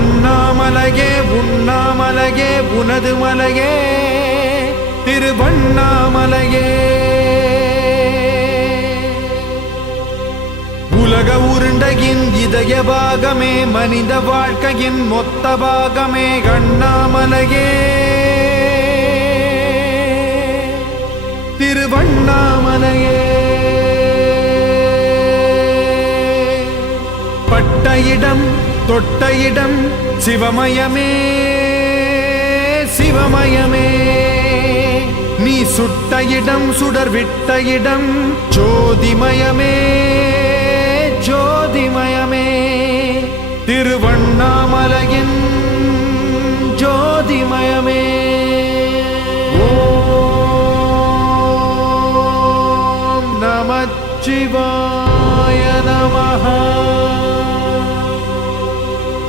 அண்ணாமலையே உண்ணாமலையே உனது மலையே திருவண்ணாமலையே. உலக உருண்டையின் இதய பாகமே மனித வாழ்க்கையின் மொத்த பாகமே அண்ணாமலையே திருவண்ணாமலையே. பட்ட இடம் தொட்ட இடம் சிவமயமே சிவமயமே. நீ சுட்ட இடம் சுடர் விட்ட இடம் ஜோதிமயமே ஜோதிமயமே. திருவண்ணாமலையின் ஜோதிமயமே.